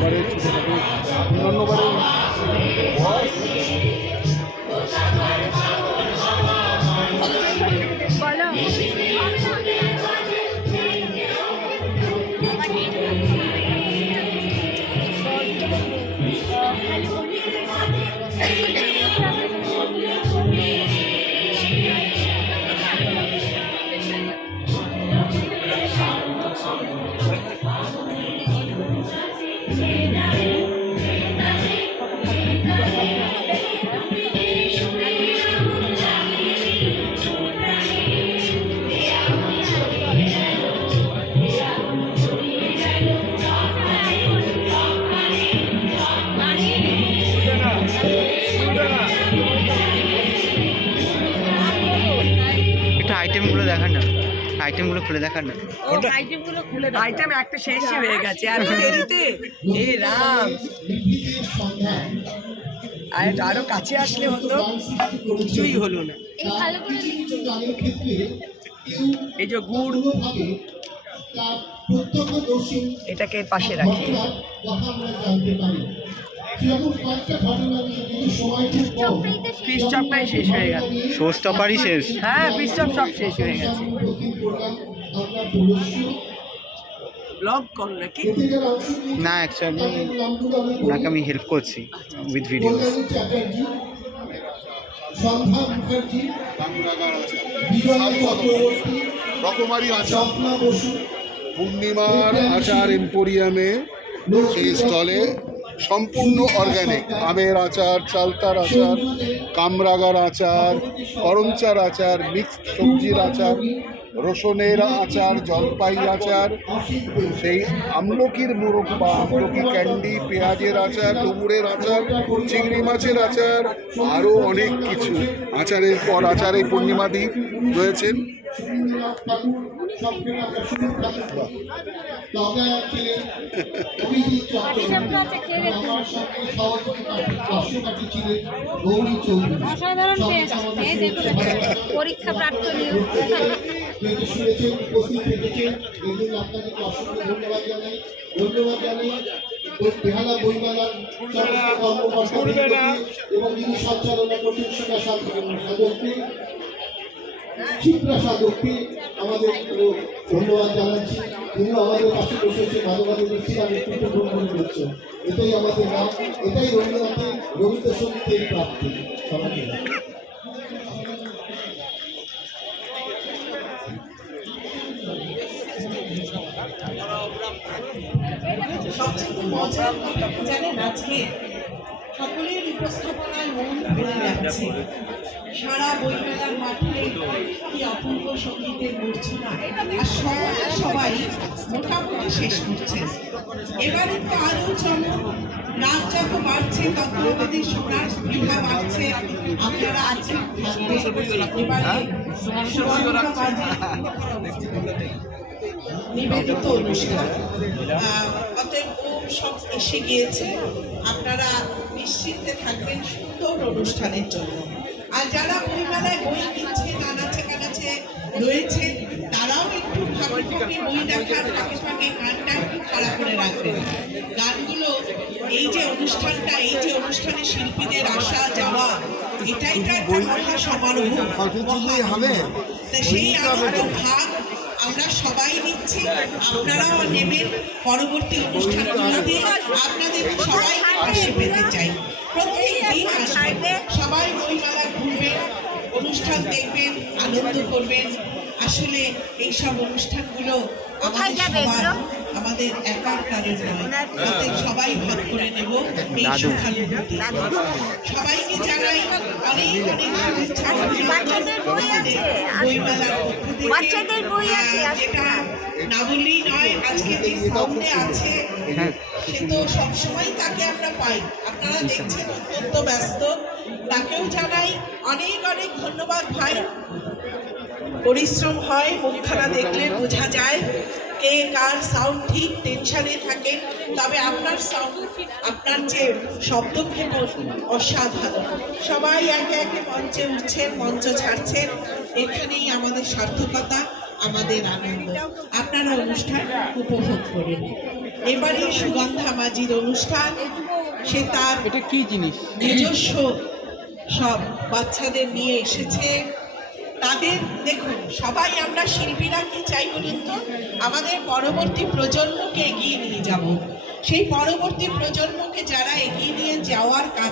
খাবারের ছোটোখাটো অন্যান্যবারে হয় আইটেমগুলো দেখান না। আইটেমগুলো খুলে দেখান না। আইটেমগুলো খুলে আইটেম একটা শেষ হয়ে গেছে। এত দেরিতে? এ রাম। আর আরও কাছে আসলে হতো কিছুই হলো না। এই ভালো করে এই যে গুড় এটাকে পাশে রাখি। ফিশ চপটাই শেষ হয়ে গেল। শো স্টপারই শেষ। হ্যাঁ ফিশ চপ সব শেষ হয়ে গেছে। ব্লগ কর নাকি? না অ্যাকচুয়ালি ওনাকে আমি হেল্প করছি উইথ ভিডিও সন্ধ্যা মুখার্জি বিজয় চক্রবর্তী রকমারি আছে পূর্ণিমার আচার এম্পোরিয়ামে এই স্টলে সম্পূর্ণ অর্গানিক আমের আচার, চালতার আচার, কামরাগার আচার, করমচার আচার মিক্সড সবজির আচার, রসুনের আচার জলপাই আচার, সেই আমলকির মুরব্বা আমলকি ক্যান্ডি, পেঁয়াজের আচার, ডুমুরের আচার, চিংড়ি মাছের আচার, আরও অনেক কিছু। আচারের পর আচারে গৌরী চৌধুরী অসাধারণ পরীক্ষা প্রার্থনীয় যেহেতু শুনেছেন উপস্থিত থেকেছেন এই জন্য আপনাদেরকে অসংখ্য ধন্যবাদ জানাই ধন্যবাদ। জানাই বেহালা বইমেলার সমস্ত কর্মকর্তা এবং যিনি সঞ্চালনা করছেন সেটা সাধককে শিবরা সাধককে আমাদের ধন্যবাদ জানাচ্ছি। তিনি আমাদের পাশে বসেছে মাঝে মাঝে দেখছি আমি একটু ভ্রমণ করছেন এটাই আমাদের নাম, এটাই রবীন্দ্রনাথের রবীন্দ্রসঙ্গীতের প্রাপ্তি। সবাইকে সবচেয়ে মজার জানেন? আজকে সকলের উপস্থাপনায় মন ভরে যাচ্ছে। সারা বইমেলার মাঠে কি অপূর্ব সঙ্গীতের মূর্ছনা আর সবাই মোটামুটি শেষ করছে। এবারে তো আরও চমক। নাচ যত বাড়ছে, তত আমাদের শোনার সুবিধা বাড়ছে। আপনারা আছেন নিবেদিত অনুষ্ঠান। অতএব ওম সব এসে গিয়েছে। আপনারা নিশ্চিন্তে থাকবেন সুন্দর অনুষ্ঠানের জন্য। আর যারা বইমেলায় বই কিনছে নানাচে কানাচে রয়েছে তারাও একটু ফাঁকে ফাঁকে বই দেখার ফাঁকে ফাঁকে গানটা একটু খাড়া করে রাখবেন। গানগুলো এই যে অনুষ্ঠানটা এই যে অনুষ্ঠানে শিল্পীদের আসা যাওয়া এটাই তো একটা মহা সমারোহ হবে? সেই আনন্দ ভাগ আমরা সবাই নিচ্ছি আপনারাও নেবেন। পরবর্তী অনুষ্ঠানগুলোতে আপনাদের সবাই পাশে পেতে চাই। প্রত্যেক দিন আসবেন। সবাই বইমেলা ঘুরবেন অনুষ্ঠান দেখবেন আনন্দ করবেন। আসলে এইসব অনুষ্ঠানগুলো আমাদের সবার? আমাদের একার কারণ নয় তাদের সবাই ভাগ করে নেব এই সুখানুভূতি সবাইকে জানাই অনেক অনেক শুভেচ্ছা। বইমেলার পক্ষ থেকে। যেটা না। না বললেই নয় আজকে যে সাউন্ডে আছে সে তো সবসময় তাকে আমরা পাই। আপনারা দেখছেন অত্যন্ত ব্যস্ত। তাকেও জানাই অনেক অনেক ধন্যবাদ ভাই। পরিশ্রম হয় মুখখানা দেখলে বোঝা যায়। কে কার সাউন্ড ঠিক টেনশনে থাকে তবে আপনার সাউন্ড আপনার যে শব্দ অসাধারণ। সবাই একে একে মঞ্চে উঠছেন মঞ্চ ছাড়ছেন। এখানেই আমাদের সার্থকতা আমাদের আনন্দ। আপনারা অনুষ্ঠান উপভোগ করুন। এবারে সুগন্ধা মাঝির অনুষ্ঠান সে তার এটা কি জিনিস? নিজস্ব সব বাচ্চাদের নিয়ে এসেছে। তাদের, দেখুন, সবাই আমরা শিল্পীরা কি চাই বলুন তো? আমাদের পরবর্তী প্রজন্মকে এগিয়ে নিয়ে যাব। সেই পরবর্তী প্রজন্মকে যারা এগিয়ে নিয়ে যাওয়ার কাজ